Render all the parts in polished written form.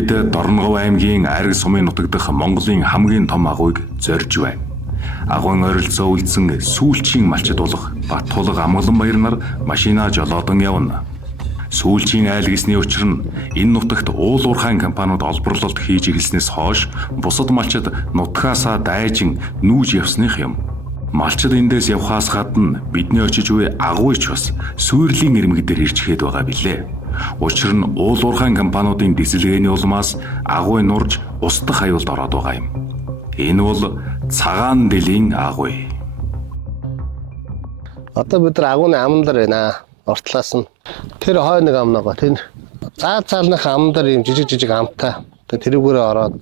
Тэд Дорногов аймгийн Ариг сумын нутаг дахь Монголын хамгийн том агуйг зорьж байна. Агуйн ойролцоо үлдсэн сүүлчийн малчид болох Баттулг Амгалан баяр нар машинаа жолоодон явна. Сүүлчийн айл гэсний учир нь энэ нутагт уул уурхайн компаниуд олборлолт хийж эхэлснээс хойш бусад малчид нутгаасаа дайжин нүүж явсных юм. Малчид эндээс явхаас гадна бидний очиж буй агуйч бас сүйрлийн ирмэг дээр ирж хэд байгаа билээ. Учир нь уул уурхайн компаниудын дисэлгээний улмаас агуй нурж устдах аюулд ороод байгаа юм. Энэ бол цагаан дэлийн агуй. Одоо бид нар агууны амндар байна. Ортлаас нь тэр хой нэг ам байгаа. Тэр заалных амндар юм жижиг амтай. Тэрүүгээрээ ороод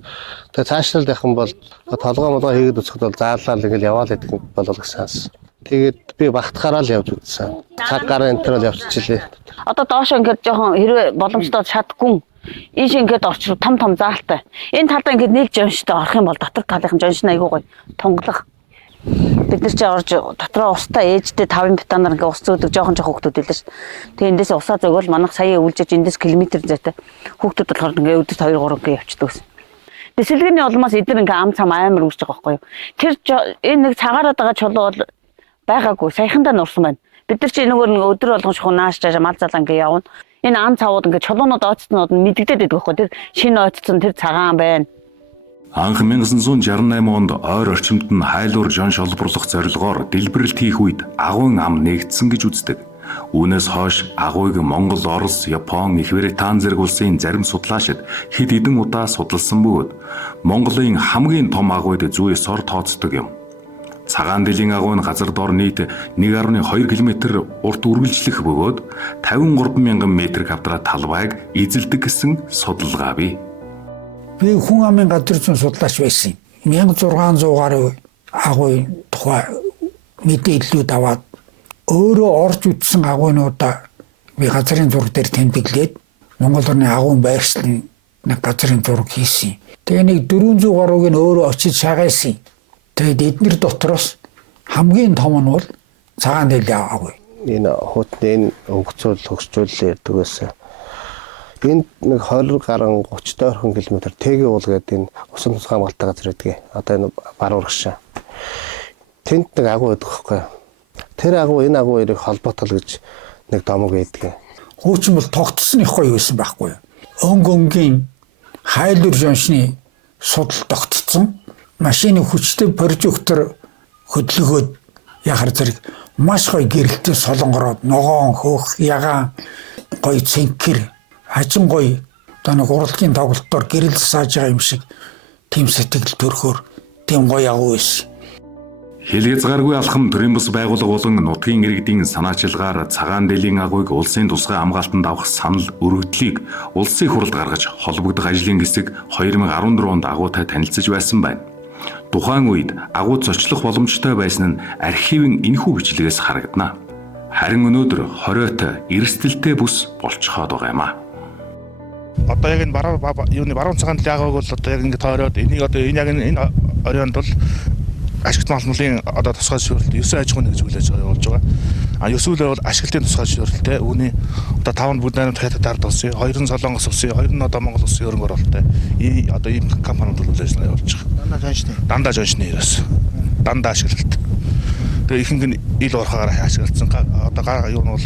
тэгээ цаашлал явах юм бол толгой молгой хийгээд өсөхөд бол заалал ингээл яваал гэдэг болов гэсэн. Тэгээд би багтахаараа л явж үзсэн. Цаг гараа энэ төр л явчихлээ. Одоо доош ингээд жоохон хэрвээ боломжтой шатгүй ийш ингээд орчих том заалтай. Энэ талдаа ингээд нэг жонштой орох юм бол дотор талынхан жонш нь айгүй гоё тонглох. Бид нар ч орж дотроо устаа ээжтэй 5 бетоноор ингээд ус зөөдөг жоохон хүүхдүүд байлаа ш. Тэгээ эндээс усаа зөөгөл манайх сая үлжиж эндээс километр зайтай хүүхдүүд болохоор ингээд өдөрт 2 3 ингээд явчихдаг гэсэн. Дисэлгээний улмаас эдгээр ингээд ам цам амар үүсэж байгаа байхгүй юу. Тэр энэ нэг цагаараад байгаа чулуу бол байгаагүй саяхандаа нурсан байна. Бид нар чи энэгээр нэг өдөр болгон шухуу нааш жаа мал залаа ингээд явна. Энэ ан цавууд ингээд чулуунууд ойцтнууд нь мэддэгдээд байдаг байхгүй тэр шинэ ойцсон тэр цагаан байна. Анх 1968 онд ойр орчимд нь хайлуур жонш олборлох зорилгоор дэлбэрэлт хийх үед агуйн ам нэгдсэн гэж үздэг. Үүнээс хойш агуйг Монгол, Орос, Япон, Их Британь зэрэг улсын зарим судлаачид хэд хэдэн удаа судалсан бөгөөд Монголын хамгийн том агуйд зүйс ор тооцдог юм. Цагаан дэлийн агуй нь газар дор нийт 1.2 км урт үргэлжлэх бөгөөд 53,000 м2 талбайг эзэлдэг гэсэн судалгаа бий. Би хүн амын газар зүйн судлаач байсан. 1600 гаруй агуй тухай мэдээллүүд аваад өөрөө орж үтсэн агуйнуудаа би газрын зураг дээр тэмдэглээд Монгол орны агуйн байршлын нэг газрын зураг хийсэн. Тэгээ нэг 400 гаруйг нь өөрөө очиж шагаасан. Тэгээд эднэр дотроос хамгийн том нь бол цагаан дэлийн агуй. Энэ хутны өнгөцөл хөгжүүлэл ярьдаг байсан. Энд нэг 20 гаруй 30 орхон километр Тэгэ уул гэдэг энэ усан тусгай хамгаалалттай газар байдаг. Одоо энэ бар урагшаа. Тэнд нэг агуй байдаг байхгүй. Тэр агуй энэ агуй хоёрыг холбоотол гэж нэг домог байдаг. Хуучин бол тогтсон их гоё байсан байхгүй юу? Өнгийн хайлуур жоншны судал тогтцсон. Машины хүчтэй прожектор хөдөлгөөд яхаар зэрэг маш гоё гэрэлтэй солонгороод ногоон хөөх ягаан гоё цэнхэр хажин гоё одоо нэг урлагийн тоглолтоор гэрэл сааж байгаа юм шиг тийм сэтгэл төрхөөр тийм гоё агуу байсан. Хэлгэцгааргүй алхам төрийн бас байгууллага болон нутгийн иргэдийн санаачилгаар цагаан дэлийн агуйг улсын тусгай хамгаалтанд авах санал өргөдлийг улсын хурлд гаргаж холбогдох ажлын хэсэг 2014 онд агуутай танилцж байсан байна. Тухайн үед агуу зочлох боломжтой байсан нь архивын энэхүү бичлэгээс харагдана. Харин өнөөдөр хориотой эрсдэлтэй бүс болчиход байгаа юм а. Одоо яг энэ баруун цагаан дэлийн агуйг бол одоо яг ингэ тойроод энийг одоо энэ яг энэ оройнд бол ашиглалтын холмлын одоо тусгай зөвшөөрөлт 9 аж ахуйн гэж хүлээж явуулж байгаа. А 9 үгээр бол ашиглалтын тусгай зөвшөөрөлттэй үүний одоо 5 нь бүгд найрамд хятад ард улсын, 2 нь Солонгос улсын, 2 нь одоо Монгол улсын хөрөнгө оруулалттай. Одоо ийм компаниуд бол хүлээж явуулж байгаа. Дандаа жончны ерөөс. Дандаа ашиглалт. Тэгээ ихэнх нь ил уурхаагаар ашиглагдсан. Одоо юу нь бол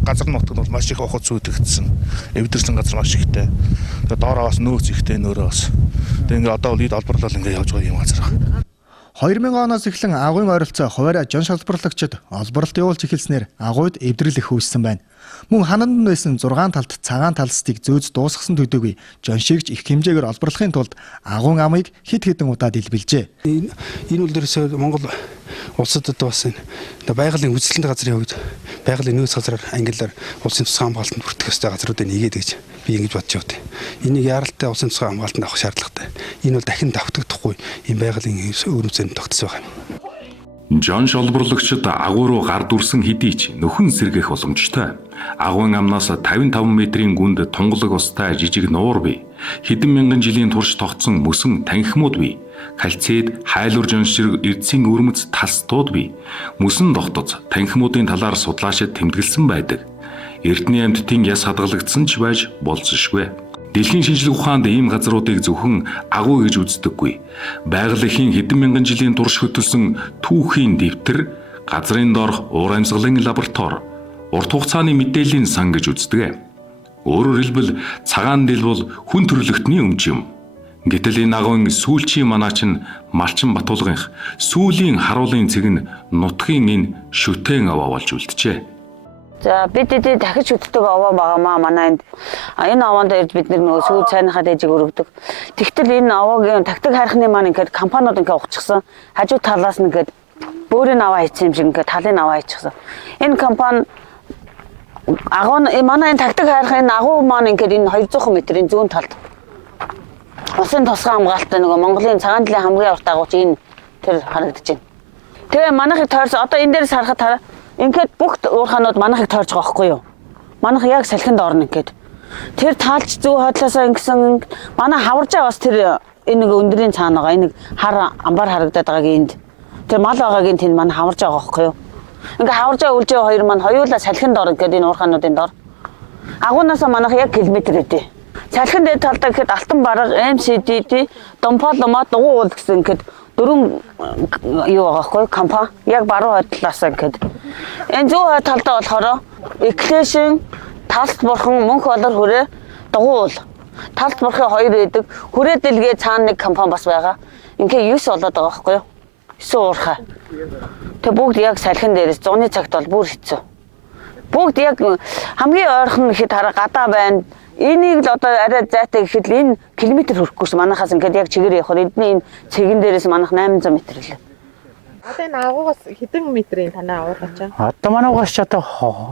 газар нутгад бол маш их ухад зүйдэгдсэн. Эвдэрсэн газар маш ихтэй. Тэгээ доороо бас нөөц ихтэй нөрөө бас. Тэгээ ингээ одоо бол ид олборлол ингээ явж байгаа юм газар байна. 2000 оноос эхлэн агуйн ойролцоо хуваарь жонш олборлагчид олборлолт явуулж эхэлснээр агуйд эвдрэл их үүссэн байна. Мөн хананд нь байсан 6 талд цагаан талстыг зөөж дуусгасан төдийгүй жоншигч их хэмжээгээр олборлохын тулд агуйн амыг хэд хэдэн удаа дэлбэлжээ. Энэ үл дээрээс Монгол улсад одоо бас энэ байгалийн үзэсгэлэнт газар явагдав. Байгалийн нөөц газраар англиар улсын тусгай хамгаалтанд бүртгэх ёстой газруудыг нэгээд гэж би ингэж бодож явдیں۔ Энийг яаралтай улсын тусгай хамгаалтанд авах шаардлагатай. Энэ бол дахин давтагдахгүй энэ байгалийн өөр үзэнд тогтсон байгаа юм. Жонш олборлагчид агуу руу гар дүрсэн хэдий ч нөхөн сэргэх боломжтой. Агуйн амнаас 55 метрийн гүнд тунгалаг устай жижиг нуур бий. Хэдэн мянган жилийн турш тогтсон мөсөн танхимууд бий. Кальцид хайлуур жоншиг эрдсийн өрмөц тастууд бий. Мөсөн дотоц танхимуудын талаар судлаачид тэмдэглэсэн байдаг. Эрдэнэ амьтдын яс хадгалагдсан ч байж болцсошгүй. Дэлхийн шинжлэх ухаанд ийм газруудыг зөвхөн агуу гэж үздэггүй. Байгаль эхийн хэдэн мянган жилийн турш хөтөлсөн түүхийн дэвтэр, газрын доорх уур амьсгалын лаборатори, урт хугацааны мэдээллийн сан гэж үздэг. Өөрөөр хэлбэл цагаан дэл бол хүн төрлөختний өмч юм. Гэтэл энэ агуйн сүүлчийн манаач нь Малчин Батулгынх сүүлийн харуулын цэг нь нутгийн энэ шүтэн аваа болж үлджээ. За бид дахиж шүтдэг овоо байгаамаа манай энд. Энэ овоонд ирж бид нөгөө сүүл цайныхаа дэжиг өргөдөг. Тэгтэл энэ овоогийн тактик хайрхны маань ингээд компаниуд ингээд ухчихсан. Хажуу талаас нь ингээд бөөрийн аваа хийсэн юм шиг ингээд талын аваа хийчихсэн. Энэ компани манай энэ тактик хайрхын агуу маань ингээд энэ 200 м-ийн зүүн талд усын тусгай хамгаалалттай нөгөө Монголын цагаан дэлхийн хамгийн урт агууч энэ тэр харагдаж байна. Тэгээ манайхыг тойрс одоо энэ дээрээс харахад ингээд бүх уурхаанууд манайхыг тойрж байгаа байхгүй юу? Манайх яг салхинд орно ингээд. Тэр таалж зүү хойдлоосоо ингэсэн манай хаваржаа бас тэр энэ нэг өндрийн цаана байгаа. Энэ хар амбар харагдаад байгаагийн энд. Тэр мал байгаагийн тэнд манай хаварж байгаа байхгүй юу? Ингээ хаваржаа үлжээ хоёр маань хоёулаа салхинд орно гэдэг энэ уурхаануудын дор. Агуунаасаа манайх яг километр өдөө. Салхинд дэд талдаа гэхэд Алтан бараг, MCDD, Домполомо, Дугуй уул гэсэн ингээд дөрвөн юу байгаа байхгүй компани яг баруун хойдлоосаа ингээд. Энэ зүүн хойд талдаа болохоор Eklation, Талт бурхан, Мөнх болор хүрээ, Дугуй уул. Талт бурхын хоёр байдаг. Хүрээ дэлгээ цаана нэг компани бас байгаа. Ингээ 9 болоод байгаа байхгүй юу? 9 уурхай. Тэг бүгд яг салхин дээрээс зуны цагт бол бүр хэцүү. Бүгд яг хамгийн ойрхон ихэд хараа гадаа байна. Энийг л одоо арай зайтай гэхэд л энэ километр хүрэхгүй ш манахаас ингээд яг чигээр явахаар эдний энэ цэгэн дээрээс манах 800 м л. Одоо энэ агуугаас хэдэн метрийн танаа авах гэж байна? Одоо манайгаас ч одоо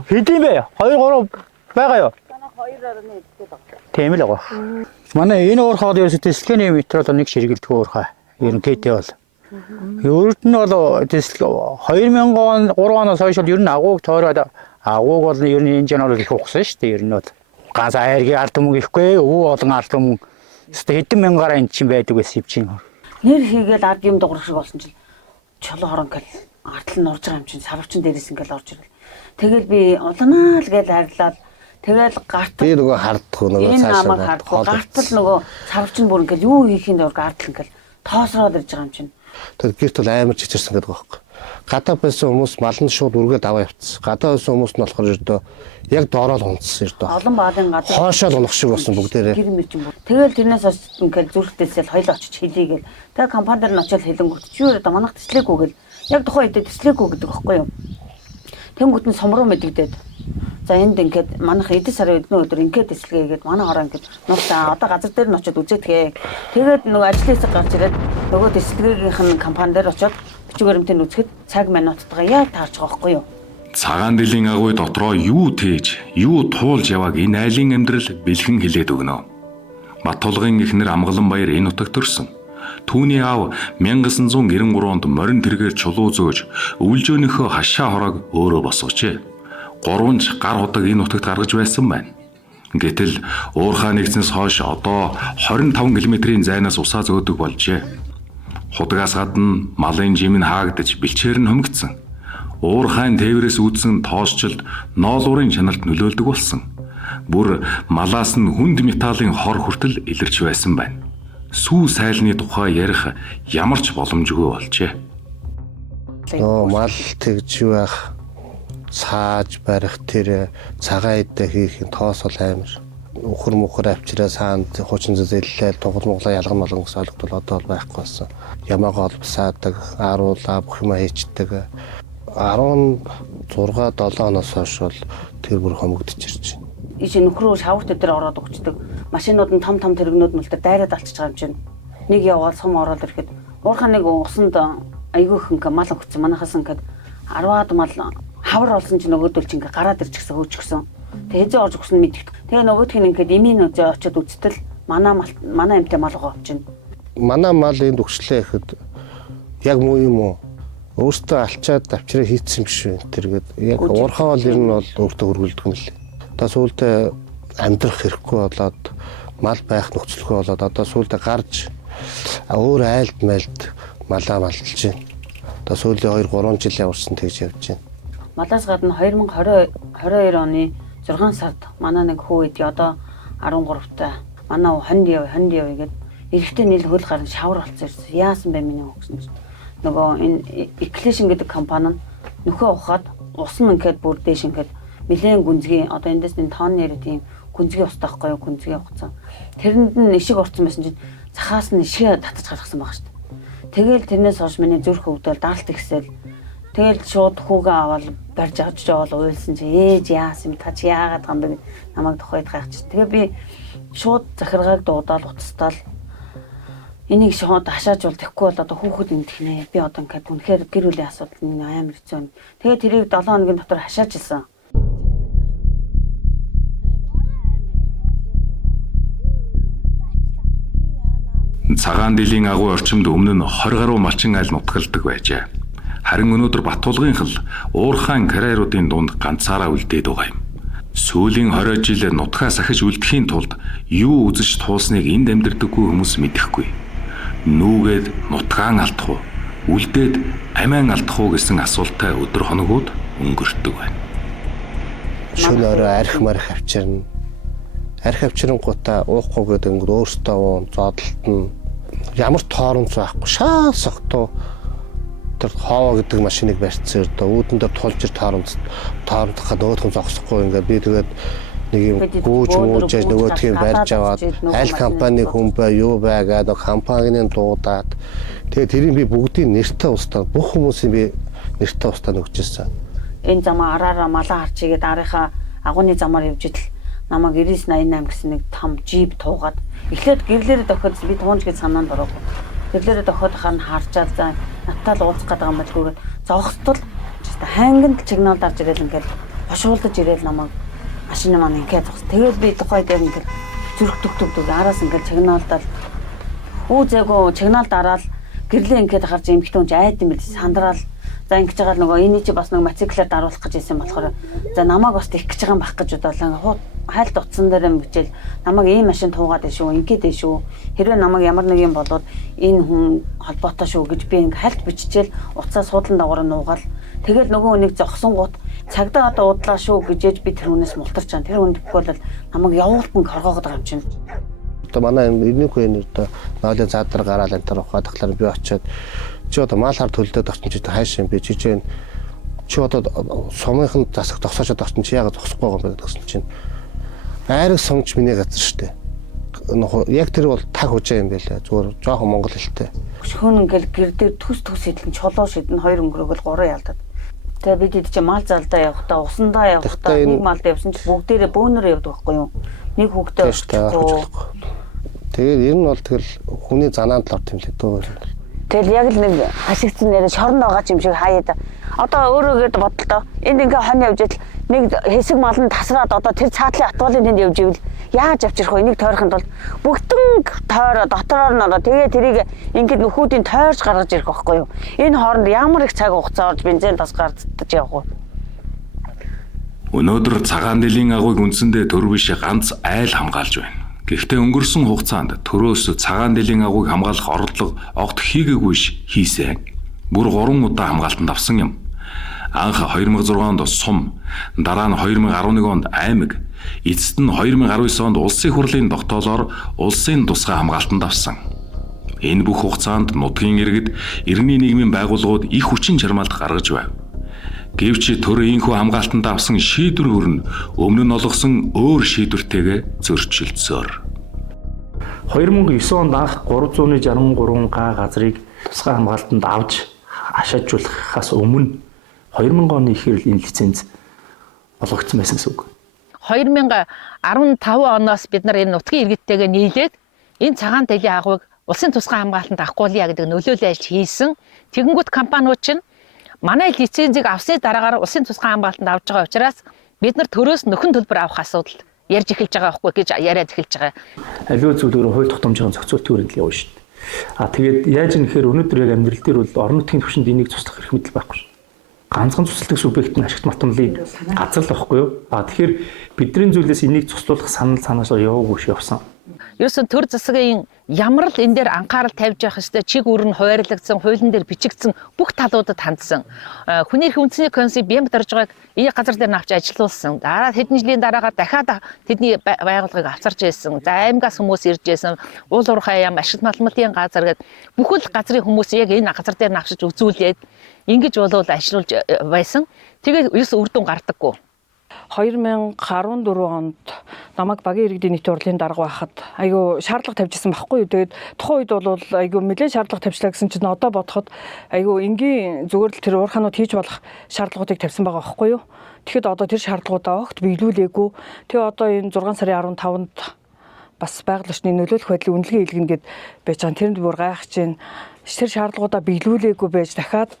хэдийн бэ? 2 3 байгаа юу? Танаа 2.1 гэдэг байна. Тийм л байгаа. Манай энэ уурхаад ерөөсөө тэсэлгээний метр одоо нэг ширгэлдэх уурхай. Ер нь КТ бол. Өөрт нь бол 2000 он 3 оноос хойш бол ер нь агууг тойроод агууг бол ер нь энэ жанраар их ухсан шүү дээ. Ер нь бол ганц айргийн ард түмэн ихгүй өвөө олон ард түмэн хэдэн мянгаараа эн чинь байдаг байсан юм чинь. Нэр хийгээл ард юм дуурах шиг болсон чил чулуу хорон гэл ардл нь орж байгаа юм чинь сарвчин дээрээс ингээл орж ирэл. Тэгэл би уланаа л гээл арилаад тэгэл гарт Би нөгөө харддаг нөгөө цаашаа гартал нөгөө сарвчин бүр ингээл юу хийхин дөрөг ардл ингээл тоосроод ирж байгаа юм чинь. Тэр гэрт бол амар чичирсэн гэдэг байхгүй. Гадаа байсан хүмүүс мал нь шууд үргээд аваа явцсан. Гадаа байсан хүмүүс нь болохоор ердөө яг доороо л унтсан ердөө. Олон баалын газар хоошоо унах шиг болсон бүгдээрээ. гэр мэрчин бүр. Тэгэл тэрнээс хойш ингээл зүрхтээсэл хоёул очиж хэлийгээл. Тэгээ компани дээр нь очиод хэлэнгүүт чи юу одоо манайх төслээгүү гэл. Яг тухайн үедээ төслээгүү гэдэг байхгүй юу? Тэнгүүт нь сумруу мэдэгдээд. За энд ингээд манайх эдэн сарын өдний өдөр ингээд төслэгээгээд манай хороо ингээд нуусаа одоо газар дээр нь очиод үзээдгээ. Тэгээд нөгөө ажлын хэсэг гарч ирээд нөгөө төслэгээгийнх нь компани дээр очиод бичгээрэмтэн үзэхэд цаг минуттайгаа яг таарч байгаа байхгүй юу? Цагаан дэлхийн агуй дотроо юу тээж, юу туулж явааг энэ айлын амьдрал бэлхэн хэлээд өгнө. Батулгын эхнэр Амгаланбаяр энэ нутагт төрсөн. Түүний аав 1993 онд морин тэргээр чулуу зөөж өвлжөөнийхөө хашаа хороог өөрөө босгожээ. 3 гар худаг энэ нутагт гаргаж байсан байна. Гэтэл уурхай нэгснээс хойш одоо 25 км-ийн зайнаас усаа зөөдөг болжээ. Худгаас гадна малын жим нь хаагдаж бэлчээр нь хомигдсон. Уурхайн тээврээс үүдсэн тоосчлд ноолуурын чаналд нөлөөлдөг болсон. Бүр малаас нь хүнд металлын хор хүртэл илэрч байсан байна. Сүү сайлны тухай ярих ямар ч боломжгүй болжээ. Мал тэгж байх, цааж барих тэр цагаан идэ хийх тоос бол амар. Өхөр мөхөр авчираа саанд хучин зэллээ тугал муглаа ялган болгон гэсэн ойлголт одоо бол байхгүй болсон. Ямаагаа олбсаадаг, аруулаа бүх юм хийчдэг. 16-7 оноос хойш бол тэр бүр хомогдож ирж байна. Иш нөхрөө шавхт дээр ороод өгчдөг. Машинууд нь том тэрэгнүүд мэл дээр дайраад алчиж байгаа юм чинь. Нэг яваад сум ороод ирэхэд уурхаа нэг усанд айгүй их ингээ мал өгсөн. Манайхаас ингээд 10-аад мал хавар олсон чинь нөгөөдөл чинь ингээ гараад ирчихсэн хөөчихсөн. Тэгээ хэзээ орж өгсөн мэддэг. Тэгээ нөгөөдх нь ингээд эмийн очиод үзтэл манай эмтэй мал байгаа чинь. Манай мал энд өгчлээ гэхэд яг муу юм уу? Өөртөө алчаад авчираа хийцсэн юм шиг тэргээд яг уурхаа бол ер нь бол өөртөө хөргөлдөг юм л. Одоо сүүлдээ амьдрах хэрэггүй болоод мал байх нөхцөлгүй болоод одоо сүүлдээ гарч өөр айлд мэлд малаа малчилж байна. Одоо сүүлийн 2-3 жил явсан тэгж явж байна. Малаас гадна 2022 оны 6 сард манай нэг хүү идэ одоо 13-та манай хонд яв гэдэг эрэхтэй нийл хөл гарын шавар болцсон ирсэн. Яасан бэ миний хөгсөн чинь. Нөгөө энэ Eclation гэдэг компани нь нөхөө ухаад ус нь ингээд бүр дээш ингээд нэлээд гүнзгий одоо эндээс энэ тонн нэрэд ийм гүнзгий ус таахгүй юу гүнзгий ухсан. Тэрэнд нь ишиг орсон байсан чинь цахаас нь ишгээ татаж гаргасан баг шүү дээ. Тэгэл тэрнээс хойш миний зүрх хөвдөл даралт ихсэл тэгэл шууд хүүгээ аваад барьж авч жаавал уйлсан чи ээж яасан юм та чи яагаад гам бэ намайг тухайд гайхчих. Тэгээ би шууд захиргааг дуудаад уцтаал энийг шууд хашаажуул тэхгүй бол одоо хүүхэд ингэх нэ би одоо ингээд үнэхээр гэр бүлийн асуудал нь амар хэцүү. Тэгээ тэрийг 7 хоногийн дотор хашаажилсан. Цагаан дилийн агуу орчимд өмнө нь 20 гаруй малчин айл нутгалдаг байжээ. Харин өнөөдөр Баттулгынх л уурхайн карьеруудын дунд ганцаараа үлдээд байгаа юм. Сүүлийн 20 жил нутгаа сахиж үлдэхийн тулд юу үзэж туусныг энд амьдардаггүй хүмүүс мэдэхгүй. Нүүгээд нутгаан алдах уу, үлдээд амиан алдах уу гэсэн асуултаа өдөр хоногуд өнгөрдөг байна. Шөнө орой арх марх авчирна. Арх авчирнгуудаа уухгүй гэдэг нь өөртөө уун зодолтно. Ямар тооронц байхгүй шаа согтуу тэр хоо гэдэг машиныг барьцсан өрдөө үүдэн дээр тулж ир тооромдох нөгөөх нь зогсохгүй ингээд би тэгээд нэг юм гүүж мууж нөгөөдгийг барьж аваад аль компани хүн бай юу бай гэдэг компанийн дуудаад тэгээд тэрийг би бүгдийг нэртээ устдаа бүх хүмүүсийн би нэртээ устдаа нөгжсэн. Энэ замаа араараа малаа харч игээд арийнхаа агууны замаар явж идэл намайг 9988 гэсэн нэг том жип туугаад эхлээд гэрлээрээ дохиод би туунч гэж санаанд ороогүй. Гэрлээрээ дохиод хань харчаал за натаал уулзах гэдэг юм байлгүйгээд зогсдол хайнганд сигнал дарж ирэл ингээд хошуулдаж ирэл намайг машины маань ингээд зогс. Тэгээд би тухайд яг ингээд зүрх төгтөгдөг араас ингээд сигналдал үүзээгөө сигнал дараал гэрлээ ингээд харж эмхтэн хүн айд юм бил сандраал за ингэж байгаа нөгөө энэ чи бас нэг мотоциклээр даруулах гэж ирсэн болохоор за намайг бас их гэж байгаа юм байх гэж бодлоо хайлт утсан дээр юм бичээл намайг ийм машин туугаад дэшүү ингээд дэшүү хэрвээ намайг ямар нэг юм болоод энэ хүн холбоотой шүү гэж би ингээд хайлт биччихэл уцаа суудлан дагуур нуугаал тэгэл нөгөө хүнийг зогсонгууд цагдаа одоо удлаа шүү гэж би тэр хүнээс мултарч чана тэр хүн тэгвэл намайг явуултан хоргоогод байгаа юм чинь одоо манай энэ хүн одоо ноолын цаадар гараал энэ төр ухаад тахлаар би очиод чи одоо мал хар төлдөд очсон чи хайш юм би чи одоо сумынхын засаг тогсоочод очсон чи яагаад зогсохгүй байгаа юм бэ гэсэн чинь айраг сумч миний газар штэ яг тэр бол таг хужаа юм байлаа зүгээр жоохон монгол хэлтэй хүн ингээл гэрдээ төс хэдлэн чолоо шидэн 2 өнгөрөөгөл 3 ялдаад тэгээ бид ид чи мал залдаа явахдаа усандаа явахдаа нэг малд явсан чи бүгдээрээ бөөнөр явдаг байхгүй юу нэг хүүхдээ тэгээд ер нь бол тэгэл хүний занаанд л орд юм лээ дөө тэгэл яг л нэг хашигдсан нэрэ шоронд байгаа юм шиг хаяад одоо өөрөөгөө бодлоо энд ингээ хон явж идэл нэг хэсэг мал нь тасраад одоо тэр цаатлын атгуулын тэнд явж ивэл яаж авчрах вэ энийг тойрохын тулд бүгдэн тойроо дотороор нь ороо тэгээ тэрийг ингээд нөхүүдийн тойрж гаргаж ирэх байхгүй юу энэ хооронд ямар их цаг хугацаа орж бензин тас гардаж явах вэ Өнөөдөр цагаан дилийн агуйг үндсэндээ төр биш ганц айл хамгаалж байна. Гэхдээ өнгөрсөн хугацаанд төрөөс цагаан дилийн агуйг хамгаалах орлого огт хийгээгүй хийсэн. Бүр 3 удаа хамгаалтанд авсан юм. Анх 2006 онд сум, дараа нь 2011 онд аймаг, эцэст нь 2019 онд улсын хурлын тогтоолоор улсын тусгай хамгаалтанд авсан. Энэ бүх хугацаанд нутгийн иргэд эртний нийгмийн байгууллагууд их хүчин чармаалт гаргаж байв. Гэвч төр ийхүү хамгаалтанд авсан шийдвэр нь өмнө нь олгосон өөр шийдвэртэйгээ зөрчилдсөөр. 2009 онд анх 363 га газрыг тусгай хамгаалтанд авч хашаажуулахаас өмнө 2000 оны ихэрл энэ лиценз олгогдсон байсан гэсэн үг. 2015 оноос бид нар энэ нутгийн иргэдтэйгээ нийлээд энэ цагаан дилийн агуйг улсын тусгай хамгаалтанд авахгүйя гэдэг нөлөөлөл ажил хийсэн. Тэгэнгүүт компаниуд чинь манай лицензийг авсны дараагаар улсын тусгай хамгаалтанд авч байгаа учраас бид нар төрөөс нөхөн төлбөр авах асуудал ярьж эхэлж байгаа байхгүй гэж яриад эхэлж байгаа. Аливаа зүйлөөр хууль тогтоомжийн зохицуултын хүрээлэл явна шүү дээ. Тэгээд яаж юм гэхээр өнөөдөр яг амьдрал дээр бол орон нутгийн төвшөнд энийг туслах эрх мэдэл байхгүй шүү. Ганцхан цуцлдаг субъект нь ашигт матамлын газар л байхгүй юу? Тэгэхээр бидний зүйлээс энийг цуцлуулах санаасаа яваагүй ш явсан. Ерөөсөн төр засгийн ямар л энэ дээр анхаарал тавьж явах ёстой, чиг үүр нь хуваарлагдсан, хуулийн дээр бичигдсэн бүх талуудад хандсан. Хүний эрхийн үндэсний конвенцийг бие дарж байгааг энэ газар дээр навч ажилуулсан. Дараа хэдэн жилийн дараагаар дахиад тэдний байгууллагыг авчирч ирсэн. За аймгаас хүмүүс ирж ирсэн. Уул уурхай ям, ашиг малмалтын газар гэдэг бүхэл газрын хүмүүс яг энэ газар дээр навчиж үзүүлээд ингэж болов ажилуулж байсан. Тэгээд ерөөс үр дүн гардаггүй. 2014 онд намайг багийн иргэдийн нийтийн урлагийн дарга байхад айгүй шаардлага тавьжсэн байхгүй юу. Тэгээд тухайн үед бол айгүй нэлээд шаардлага тавьчлаа гэсэн чинь одоо бодоход айгүй энгийн зүгээр л тэр уурхаанууд хийж болох шаардлагуудыг тавьсан байгаа байхгүй юу. Тэгэхэд одоо тэр шаардлагуудаа огт биелүүлээгүй. Тэгээ одоо энэ 6 сарын 15-нд бас байгаль орчны нөлөөлөх байдлын үнэлгээ хэлгэнэ гэд байж байгаа. Тэрэнд бүр гайхаж байна. Тэр шаардлагуудаа биелүүлээгүй байж дахиад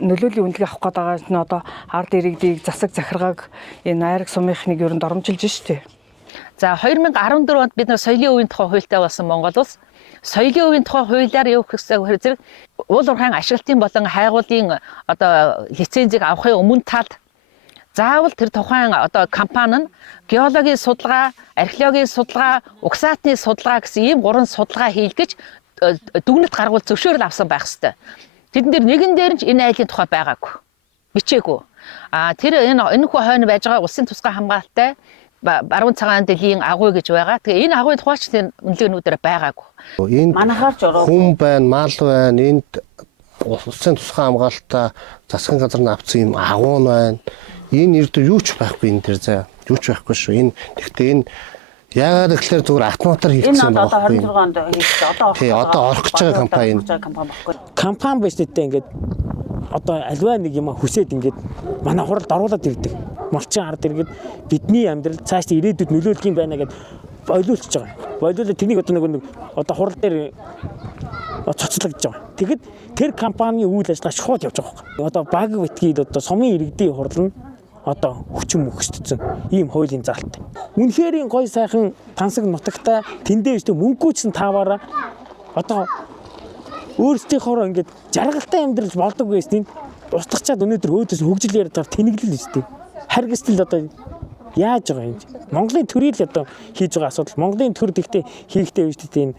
нөлөөлийн үнэлгээ авах гээд байгаа нь одоо ард иргэдийг засаг захиргааг энэ айраг сумынхныг ер нь доромжилж штэ. За 2014 онд бид нар соёлын өвийн тухай хуультай болсон Монгол улс соёлын өвийн тухай хуулиар явах гэсэн зэрэг уул уурхайн ашиглалтын болон хайгуулын одоо лицензийг авахын өмнө талд заавал тэр тухайн одоо компани нь геологийн судалгаа, археологийн судалгаа, угсаатны судалгаа гэсэн ийм 3 судалгаа хийлгэж дүгнэлт гаргуул зөвшөөрөл авсан байх ёстой. Тэдэн дээр нэгэн дээр нь энэ айлын тухай байгаагүй. Бичээгүй. Тэр энэ хүү хойно байж байгаа улсын тусгай хамгаалалтай баруун цагаан дэлхийн агуй гэж байгаа. Тэгээ энэ агуй тухайч тэр үнэлгээнүүдээр байгаагүй. Энд Манайхаарч ороо. Хүн байна, мал байна. Энд улсын тусгай хамгаалалтаа засгийн газар нь авсан юм агуун байна. Энэ ердөө юу ч байхгүй энэ тэр заа. Юу ч байхгүй шүү. Энэ тэгтээ энэ яагаад гэхээр зүгээр автоматар хийгдсэн байна. байна. Энэ одоо 26 онд хийгдсэн. Тий, одоо орох гэж байгаа компани. Компани биш нэттэй ингээд одоо альва нэг юм хүсээд ингээд манай хуралд оруулаад ирдэг. Малчин ард иргэд бидний амьдрал цааш ирээдүйд нөлөөлөх юм байна гэд ойлуулчихж байгаа. Ойлуулаад тэрнийг одоо нэг одоо хурал дээр цоцлогдож байгаа. Тэгэхэд тэр компанийн үйл ажиллагаа шууд явж байгаа юм. Одоо баг битгийд одоо сумын иргэдийн хурал нь одоо хүчин мөхсдсөн ийм хуулийн заалт. Үнэхээр гой сайхан тансаг нутагтай тэндээ өстө мөнгөчсөн тааваараа одоо өөрсдийнхоороо ингээд жаргалтай амьдралж болдог байсныг устгачаад өнөөдөр өөдөөс хөгжил яриад байгаа тэнэглэл өстэй. Харгистэл одоо яаж байгаа юм. Монголын төрийг л одоо хийж байгаа асуудал. Монголын төр дэхтэй хийхтэй үстэй энэ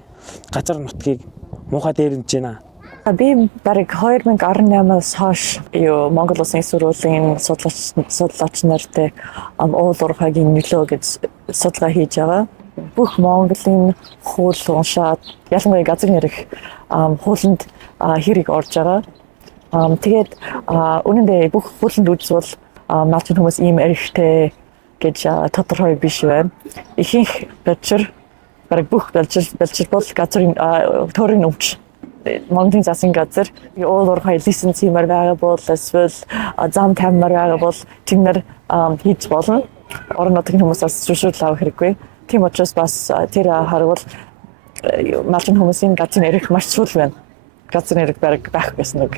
газар нутгийг муухай дээрнэж байна. Би бараг 2018-аас хойш Монгол Улсын сургуулийн судлаач нартай уул уурхайгийн нөлөө гэж судалгаа хийж байгаа. Бүх Монголын хууль уншаад ялангуяа газрын эрх хуулинд хэрэг орж байгаа. Тэгээд үнэндээ бүх хуулинд үзвэл малчин хүмүүс ийм эрхтэй гэж тодорхой биш байна. Ихэнх балчир бараг бүх балчир бол газрын төрийн өвч Монголын засгийн газар уул уурхай лиценз хиймээр байгаа бол эсвэл зам тавьмаар байгаа бол тэднэр хийж болно. Орон нутгийн хүмүүсээс зөвшөөрөл авах хэрэггүй. Тийм учраас бас тэр харвал малчин хүмүүсийн газрын эрх маш чухал байна. Газрын эрх бараг байх гэсэн үг.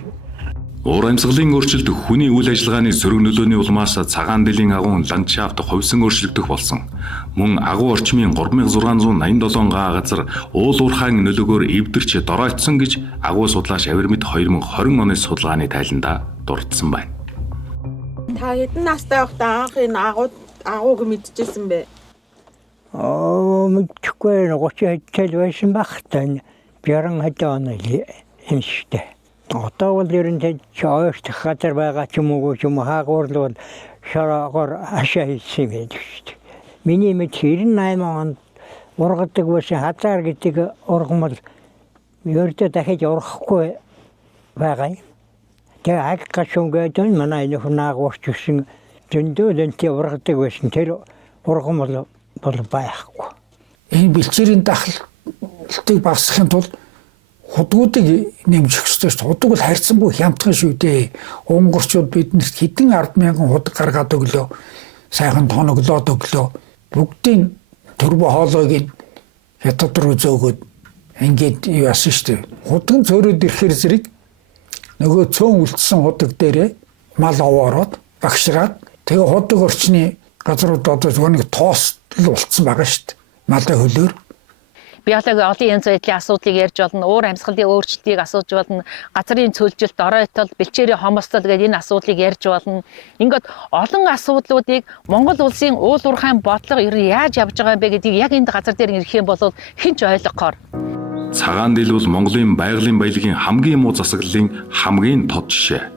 Уур амьсгалын өөрчлөлт хүний үйл ажиллагааны сөрөг нөлөөний улмаас цагаан дэлхийн агуун ландшафт хувьсан өөрчлөгдөх болсон. Мөн агуу орчмын 3687 га газар уул уурхайн нөлөөгөөр эвдэрч доройтсон гэж агуу судлаач Авирмит 2020 оны судалгааны тайландаа дурдсан байна. Та хэдэн настай байхдаа анх энэ агууг мэдчихсэн бэ? Мэдхгүй 30 хэд байсан багтаа. Бяран хатааны юм шигтэй. Одоо бол ер нь ойртох газар байгаа ч юм уу хаагуурлууд шараагоор ашаа хийсэн байдаг шүү дээ. Миний мэд 98 онд ургадаг байсан хазар гэдэг ургамал ердөө дахиж ургахгүй байгаа юм. Тэгээ аг гашунгээд манай энэ хунаагуурч гисэн зөндөө лэнтэй ургадаг байсан тэр ургамал бол байхгүй. Энэ бэлчээрийн дахалтыг багасгахын тулд худгуудыг нэмжих ёстой шүү дээ. Худаг бол харьцангуй хямдхан шүү дээ. Унгарчууд биднэрт хэдэн 10,000 худаг гаргаад өглөө. Сайхан тоноглоод өглөө. Бүгдийн төрбө хоолойг хятад руу зөөгөөд ингээд яасан шүү дээ. Худаг цөөрөд ирэхээр зэрэг нөгөө цөөн үлдсэн худаг дээрээ мал овоороод багшраад тэгээ худаг орчны газрууд одоо зөвхөн нэг тоос л болцсон байгаа шүү дээ. Малын хөлөөр. биологийн олон янз байдлын асуудлыг ярьж болно, уур амьсгалын өөрчлөлтийг асууж болно, газрын цөлжилт, оройтол, бэлчээрийн хомсдол гэдэг энэ асуудлыг ярьж болно. Ингээд олон асуудлуудыг Монгол улсын уул уурхайн бодлого ер нь яаж явж байгаа юм бэ гэдгийг яг энэ газар дээр ирэх юм бол хэн ч ойлгохоор. Цагаан дэл бол Монголын байгалийн баялагын хамгийн муу засаглалын хамгийн тод жишээ.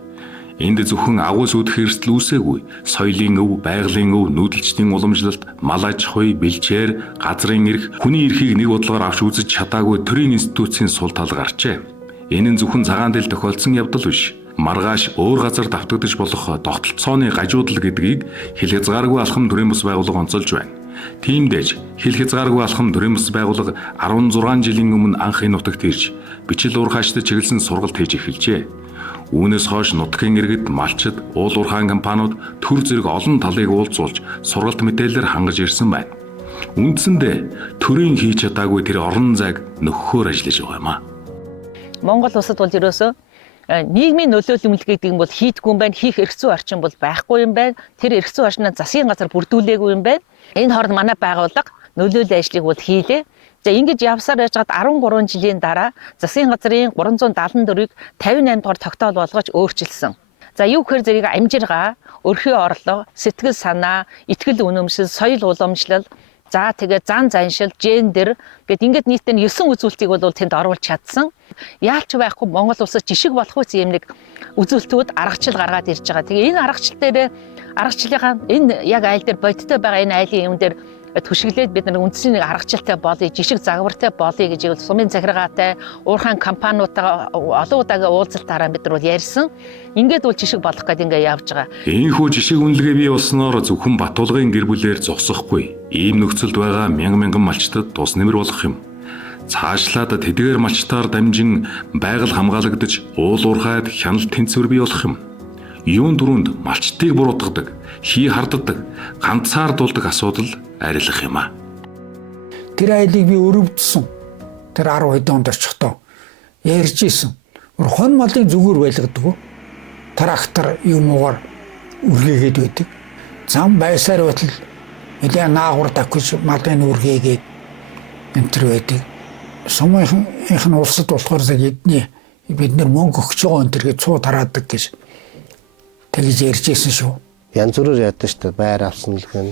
Энд зөвхөн агуу сүдэх эрсдэл үүсээгүй, соёлын өв, байгалийн өв, нүүдэлчдийн уламжлалт, мал аж ахуй, бэлчээр, газрын эрх, хүний эрхийг нэг бодлогоор авч үзэж чадаагүй төрийн институцийн сул тал гарчээ. Энэ нь зөвхөн цагаан дэл тохиолдсон явдал биш. Маргааш өөр газар давтагдаж болох тогтолцооны гажуудал гэдгийг хил хязгааргүй алхам төрийн бас байгууллага онцолж байна. Тиймдээж хил хязгааргүй алхам төрийн бас байгууллага 16 жилийн өмнө анх энэ нутагт ирж бичил уурхаачд чиглэсэн сургалт хийж эхэлжээ. Үүнээс хойш нутгийн иргэд, малчид, уул уурхайн компаниуд төр зэрэг олон талыг уулзуулж сургалт мэдээлэлээр хангаж ирсэн байна. Үндсэндээ төрийн хийж чадаагүй тэр орон зайг нөхөхөөр ажиллаж байгаа юм аа. Монгол улсад бол ерөөсөө нийгмийн нөлөөлөмөл гэдэг нь бол хийдгүй юм байна, хийх эрх зүйн орчин бол байхгүй юм байна. Тэр эрх зүйн орчноо засгийн газар бүрдүүлээгүй юм байна. Энэ хооронд манай байгууллага нөлөөллийн ажлыг бол хийлээ. За ингэж явсаар яжгаад 13 жилийн дараа засгийн газрын 374-ийг 58 дугаар тогтоол болгож өөрчилсөн. За юу гэхээр зэрэг амжиргаа, өрхийн орлого, сэтгэл санаа, итгэл үнэмшил, соёл уламжлал, за тэгээ зан заншил, гендер гэд ингээд нийтдээ 9 үзүүлэлтийг бол тэнд оруулж чадсан. Яалч байхгүй Монгол улсад жишг болох үс юм нэг үзүүлэлтүүд аргачлал гаргаад ирж байгаа. Тэгээ энэ аргачлалынхаа энэ яг айл дээр бодиттой байгаа энэ айлын юм дээр түшиглээд бид нар үндсийн нэг аргачлалтай болъё, жишг загвартай болъё гэж сумын захиргаатай, уурхайн компаниудаа олон удаагийн уулзалтаараа бид нар бол ярьсан. Ингээд бол жишг болох гэдэг ингээ явж байгаа. Ийхүү жишг үнэлгээ бий болсноор зөвхөн Батулгын гэр бүлээр зогсохгүй. Ийм нөхцөлд байгаа мянган малчтад тус нэмэр болох юм. Цаашлаад тэдгээр малчтаар дамжин байгаль хамгаалагдаж, уул уурхайд хяналт тэнцвэр бий болох юм. Юун дөрөнд малчтыг буруутгадаг, хий харддаг, ганцаар дуулдаг асуудал арилах юм аа. Тэр айлыг би өрөвдсөн. Тэр 10 хэдэн онд очихдоо ярьж исэн. Хон малын зүгээр байлгадаг. Трактор юмугаар үргээгээд байдаг. Зам байсаар байтал нэлээ наагур давхиж малын үргээгээд энтер байдаг. Сумынх нь улсад болохоор эдний бид нэр мөнгө өгч байгаа энэ төргээ цуу тараадаг гэж тэгж ярьж исэн шүү. Янз бүрээр яддаг шүү дээ. Байр авсан л гэн,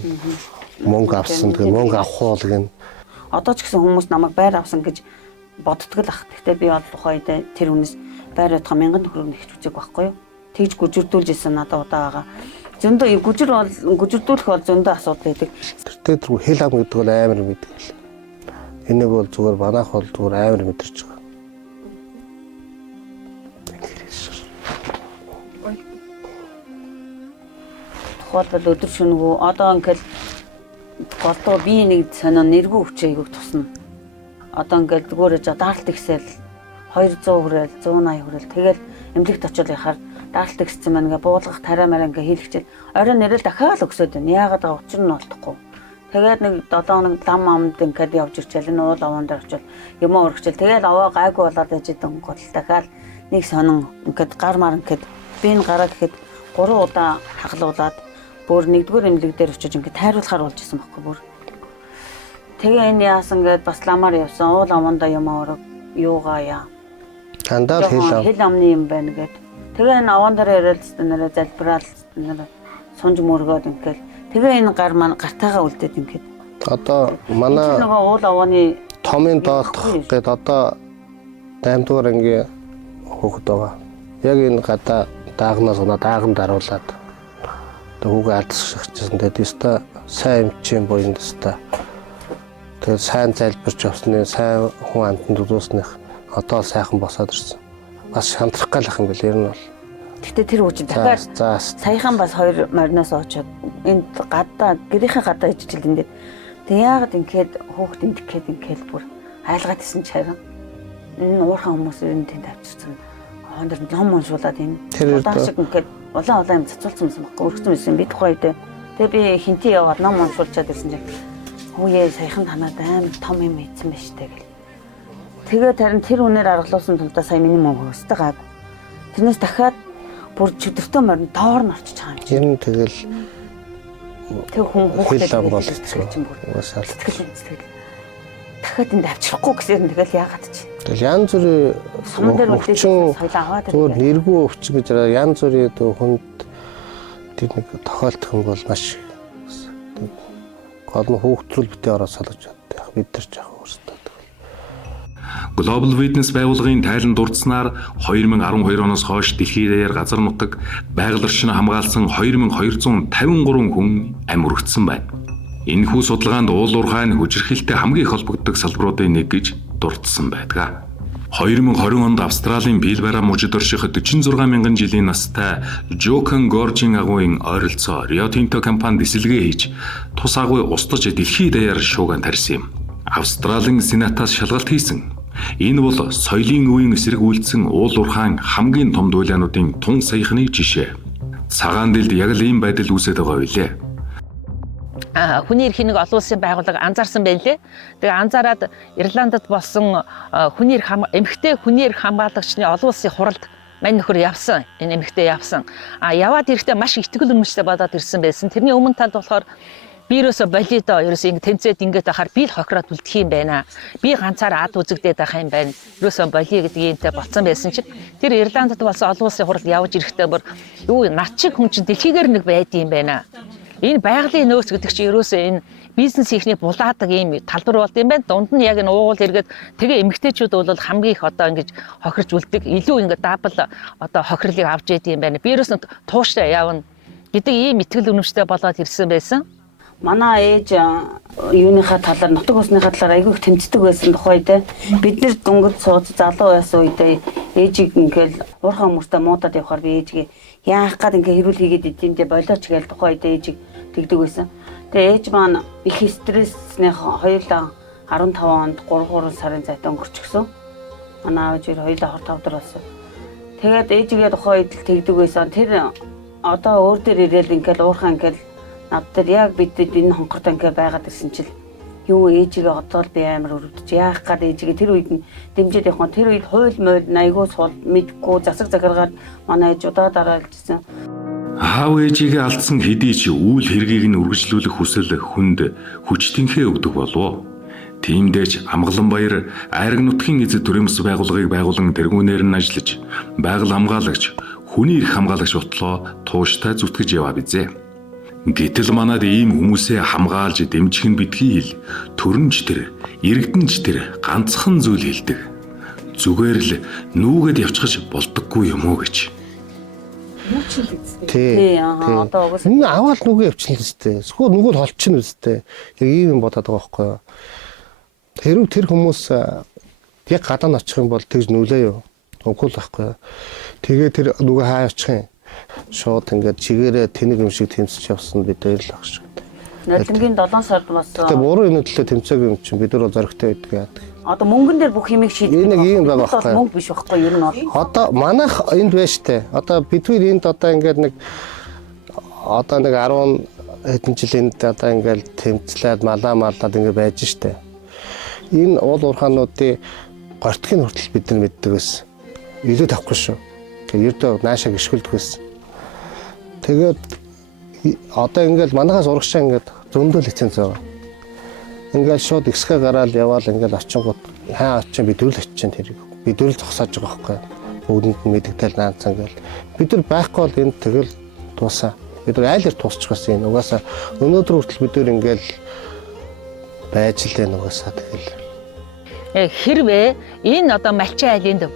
мөнгө авсан гэн, мөнгө авах уу гэн. Одоо ч гэсэн хүмүүс намайг байр авсан гэж боддог л ах. Гэхдээ би бол тухайд тэр хүнээс байр авах 1000 төгрөг нэгч үзег байхгүй юу? Тэгж гүжирдүүлж исэн надад удаа байгаа. Зөндөө гүжирдүүлэх бол зөндөө асуудал байдаг. Тэр хэл ам гэдэг бол амар мэддэг л. Энийг бол зүгээр банаах бол зүгээр амар мэдэрч байгаа. Тухайд өдөр шөнөгөө одоо ингээл голдоо би нэг сонио нэргүй хүчэйг тусна. Одоо ингээл зүгээр даалт ихсэл 200 хүрэл 180 хүрэл тэгэл эмнэлэгт очиод яхаар даалт ихсэн маань ингээ буулгах тарай мараа ингээ хийлгчээл орой нэрэл дахиад өгсөд байна. Яагаад байгаа учир нь олдохгүй. Тэгээд нэг 7 хоног лам амд ингээд явж ирчээл энэ уул аваан дээр очиод юм өргөчээл тэгээд аваа гайгүй болоод ижидэн гол дахиад нэг сонин ингээд гар мар ингээд би энэ гараа гэхэд 3 удаа хаглуулад бүр нэгдүгээр эмнэлэг дээр очиж ингээд тайруулахаар болж исэн байхгүй бүр. Тэгээ энэ яасан гээд бас ламаар явсан уул аваандаа юм өрөг юугаа яа. Дандаа хэл амны юм байна гээд. Тэгээ энэ аваан дээр ярилцсан нэрээ залбираал нэрээ сунж мөргөөд ингээд тэгээ энэ гар маань гартайгаа үлдээд ингээд. Одоо манай нөгөө уул авааны томын доолдох гээд одоо 8 дугаар ангийн хүүхэд байгаа. Яг энэ гадаа даагнаас дааган даруулаад хүүгээ алдчихсан. Тэгээд өстой сайн эмчийн буйнд өстой. Тэгээд сайн залбирч явсны сайн хүн амтнд үзүүлснэх одоо сайхан босоод ирсэн. Бас шантрах галах юм бэл ер нь бол. Гэтэ тэр үуч дахиад саяхан бас 2 мориноос очоод энд гадаа гэрийнхээ гадаа ижил эндээ. Тэг яагаад ингээд хүүхд эндгээд ингээд бүр айлгаад исэн ч харин энэ уурхайн хүмүүс энэ тэнд авчирсан. Хондор ном уншуулад энэ удаан шиг ингээд улаан юм цацуулсан юм баггүй өргөсөн байсан би тухайд. Тэгээ би хинтээ яваад ном уншуулчаад ирсэн чинь хүүе саяхан танаад амар том юм ийдсэн байж таа гэл. Тэгээд харин тэр үнээр аргалуулсан тулдаа сая миний мөнгө өстэй гайг. Тэрнээс дахиад бүр чөдөртөө морин доор нь орчиж байгаа юм чинь. Энэ тэгэл тэг хүн хүүхдээ болчихсон. сэтгэл. дахиад энд авчрахгүй гэсэн тэгэл яагаад чи. Тэгэл янз бүрийн Суман дээр үлдээж өвчин соёл аваад зүгээр нэргүй өвчин гэж янз бүрийн хүнд тэр нэг тохиолдох юм бол маш гол нь хүүхдрүүл битээ ороод салгаж чаддаг. Бид нар ч яг өөрсдөө. Global Witness байгууллагын тайланд дурдсанаар 2012 оноос хойш дэлхийд даяар газар нутаг байгаль орчныг хамгаалсан 2253 хүн амь өргөцсөн байна. Энэхүү судалгаанд уул уурхай нь хүчирхийлэлтэй хамгийн их холбогддог салбаруудын нэг гэж дурдсан байдаг. 2020 онд Австралийн Пилбара мужид орших 46 мянган жилийн настай Жокан Горжин агуйн ойролцоо Rio Tinto компани дисэлгээ хийж тус агуй устж дэлхийд даяар шууган тарьсан юм. Австралийн Сенатаас шалгалт хийсэн. Энэ бол соёлын үеийн эсрэг үйлдсэн уул уурхайн хамгийн том дуулиануудын тун саяхны жишээ. Цагаан дэлд яг л ийм байдал үүсэж байгаа билээ. Хүний эрхийн нэг олон улсын байгууллага анзаарсан байлээ. Тэгээ анзаараад Ирландд болсон эмэгтэй хүний эрх хамгаалагчны олон улсын хуралд мань нөхөр явсан. Энэ эмэгтэй явсан. Яваад ирэхдээ маш итгэл үнэмштэй болоод ирсэн байсан. Тэрний өмнө талд болохоор би ерөөсө болидо ерөөсө ингэ тэмцээд ингээд байхаар би л хохироод үлдэх юм байна. Би ганцаараа ад үзэгдээд байх юм байна. Ерөөсө болиё гэдэг юмтай болцсон байсан чинь тэр Ирландд болсон олон улсын хурал явж ирэхдээ бүр юу над чиг хүн чинь дэлхийгээр нэг байдсан юм байна. Энэ байгалийн нөөц гэдэг чинь ерөөсөө энэ бизнес хийхний булаадаг ийм талбар болд юм байна. Дунд нь яг энэ уугуул эргээд тэгээ эмэгтэйчүүд бол хамгийн их одоо ингэж хохирч үлддэг. Илүү ингэ дабл одоо хохирлыг авч идэв юм байна. Би ерөөсөө тууштай явна гэдэг ийм итгэл үнэмштэй болоод ирсэн байсан. Манай ээж юуныхаа талаар нутаг усныхаа талаар айгүй их тэмцдэг байсан тухайд бид нэр дунгад сууж залуу байсан үедээ ээжийг ингээл уурхай хүмүүстэй муудаад явахаар би ээжгээ яах гээд ингээ хэрүүл хийгээд идэндээ болооч гээл тухайд ээжийг тэгдэг байсан. Тэгээ ээж маань их стресснээ хоёулаа 15 онд 3 сарын зайтай өнгөрчихсөн. Манай аав хоёр 25 дор болсон. Тэгээд ээжигээ тухайд тэгдэг байсан. Тэр одоо өөр дээр ирээл ингээл уурхай ингээл надад яг бидэд энэ хонхортой ингээ байгаад ирсэн чил юу ээжигээ одоо л би амар өрөвдөж яах гээд ээжигээ тэр үед нь дэмжиж явах нь тэр үед хууль мойл айгуу сул мэдгүй засаг захиргаад манай ээж удаа дараалжсэн. Аав ээжигээ алдсан хэдий ч үйл хэргийг нь үргэлжлүүлэх хүсэл хүнд хүчтэнхээ өгдөг болов. Тиймдээч Амгаланбаяр Айраг нутгийн эзэд төрөмс байгууллагыг байгуулан тэргүүнээр нь ажиллаж байгаль хамгаалагч хүний эрх хамгаалагч ботлоо тууштай зүтгэж яваа бизээ. Гэтэл манад ийм хүмүүсээ хамгаалж дэмжих нь битгий хэл төрөнч тэр иргэдэнч тэр ганцхан зүйл хэлдэг. Зүгээр л нүүгээд явчихж болдоггүй юм уу гэж. Тий. Одоо угсаа аваад нүгэ явчихна үстэй. Эсвэл нүгөө холчихно үстэй. Яг ийм юм бодоод байгаа байхгүй юу? Хэрв тэр хүмүүс яг гадаа нь очих юм бол тэгж нүлээ юу? Үгүй л байхгүй юу? Тэгээ тэр нүгэ хаа явчих юм? Шууд ингээд чигээрээ тэнэг юм шиг тэмцэж явсан бид хоёр л ах шиг. Нодлонгийн 7 сард бас тэгээ буруу энэ төлөө тэмцээг юм чинь бид нар зоригтой байдаг яадаг. Одоо мөнгөн дээр бүх юмыг шийдэх. Энэ нэг юм байгаа байхгүй. Мөнгө биш байхгүй ер нь бол. Одоо манайх энд байж тээ. Одоо бид хоёр энд одоо ингээд нэг 10 хэдэн жилийн одоо ингээд тэмцлээд малаад ингээд байж штэ. Энэ уул уурхаануудын гортхын хүртэл бид нар мэддэг байсан. Илүү тавхгүй шүү. Тэгэхээр ердөө наашаа гიშгэлдэг байсан. Тэгээд одоо ингээд манайхаас урагшаа ингээд зөндөө лиценз байгаа. Ингээд шууд XK гараад яваал ингээд очингууд хаа очин бид үл очин тэрийг бид үл зогсоож байгаа байхгүй. Бүгдэнд нь мэдгдэл наацсан гэл. Бид нар байхгүй бол энэ тэгэл дуусаа. Бид нар айлэр туусчих гэсэн энэ угаасаа өнөөдөр хүртэл бид нар ингээд байж л энэ угаасаа тэгэл. Хэрвээ энэ одоо малчин айлынд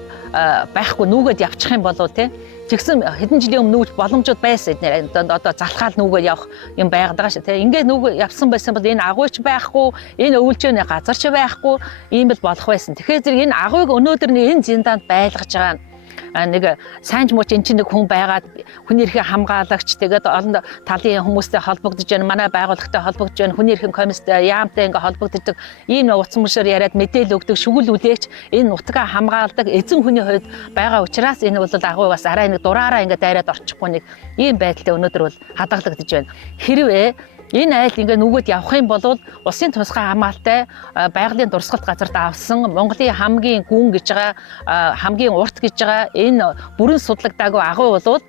байхгүй нүгэд явчих юм болов те тэгсэн хэдэн жилийн өмнө нүүж боломжууд байсан эднэр одоо залхаал нүгээр явах юм байгадаг шүү те ингээд нүг явсан байсан бол энэ агуйч байхгүй энэ өвлжөөний газар ч байхгүй ийм л болох байсан. Тэгэхээр зэрэг энэ агуйг өнөөдөр энэ зиндаанд байлгаж байгаа нэг сайнч мууч эн чинь нэг хүн байгаад хүний эрхийн хамгаалагч тэгээд олон талын хүмүүстэй холбогдож байна. Манай байгууллагатай холбогдож байна. Хүний эрхийн комисстэй яамтай ингээ холбогддог. Ийм утсан мөшөр яриад мэдээлэл өгдөг, шүгэл үлээч энэ нутгаа хамгаалдаг эзэн хүний хувьд байгаа учраас энэ бол агуу бас арай нэг дураараа ингээ дайраад орчихгүй нэг ийм байдалтай өнөөдөр бол хадгалагдаж байна. Хэрвээ энэ айл ингээ нүгүүд явах юм бол улсын тусгай хамгаалтай байгалийн дурсгалт газарт авсан Монголын хамгийн гүн гэж байгаа хамгийн урт гэж байгаа энэ бүрэн судлагдаагүй агуу бол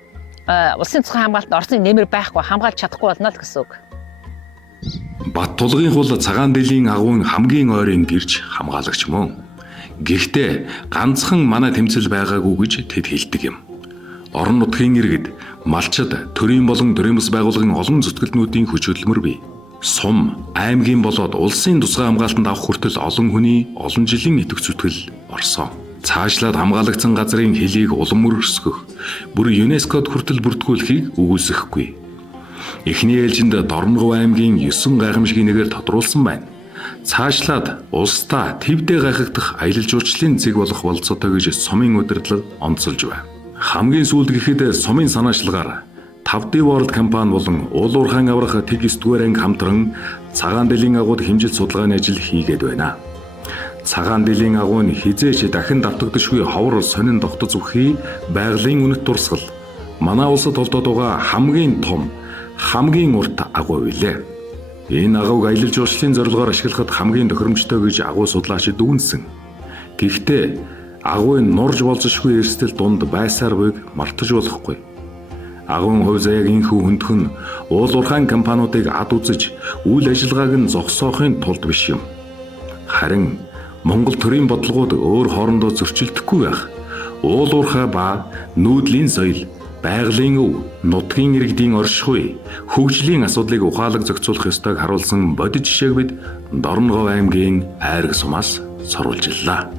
улсын тусгай хамгаалтанд орсны нэмэр байхгүй хамгаалж чадахгүй болно л гэсэн үг. Баттулгын хул цагаан дэлийн агуун хамгийн ойрын гэрж хамгаалагч мөн. Гэхдээ ганцхан манай тэмцэл байгаагүй гэж тэд хэлдэг юм. Орон нутгийн иргэд, малчид, төрийн болон төрийн бас байгууллагын олон зүтгэлнүүдийн хүч хөдөлмөр бий. Сум, аймгийн болоод улсын тусгай хамгаалтанд авах хүртэл олон хүний олон жилийн идэвх зүтгэл орсон. Цаашлаад хамгаалагцсан газрын хөлийг улам өрсгөх, бүр ЮНЕСКОд хүртэл бүртгүүлэхийг үгүйсэхгүй. Эхний ээлжинд Дорногов аймгийн 9 гайхамшигын нэгээр тодруулсан байна. Цаашлаад улсдаа твдээ гайхагдах аялал жуулчлалын цэг болох болцоотой гэж сумын удирдлага онцолж байна. Хамгийн сүүлд гэхэд сумын санаачлагаар 5D World компани болон уулуурхайн аврах тэг 9-р анги хамтран цагаан дэлийн агууд хэмжил судалгааны ажил хийгээд байна. Цагаан дэлийн агуу нь хизээч дахин давтагдшгүй ховор сонин тогтоц үхий байгалийн үнэт дурсгал. Манай улсад толдоод байгаа хамгийн том, хамгийн урт агуу билээ. Энэ агууг аялал жуулчлалын зорилгоор ашиглахад хамгийн тохиромжтой гэж агуу судлаачид дүгнсэн. Гэхдээ агуйн нурж болзошгүй эрсдэл дунд байсаар буйг мартаж болохгүй. Агуйн хувь заяаг инхүү хөндөхн уулуурхайн компаниудыг ад үзэж үйл ажиллагааг нь зогсоохын тулд биш юм. Харин Монгол төрийн бодлогууд өөр хоорондоо зөрчилдөхгүй байх. Уулуурхай ба нүүдлийн соёл, байгалийн өв, нутгийн иргэдийн оршихуй, хөгжлийн асуудлыг ухаалаг зохицуулах ёстойг харуулсан бодит жишээг бид Дорногов аймгийн Айраг сумаас соруулжиллаа.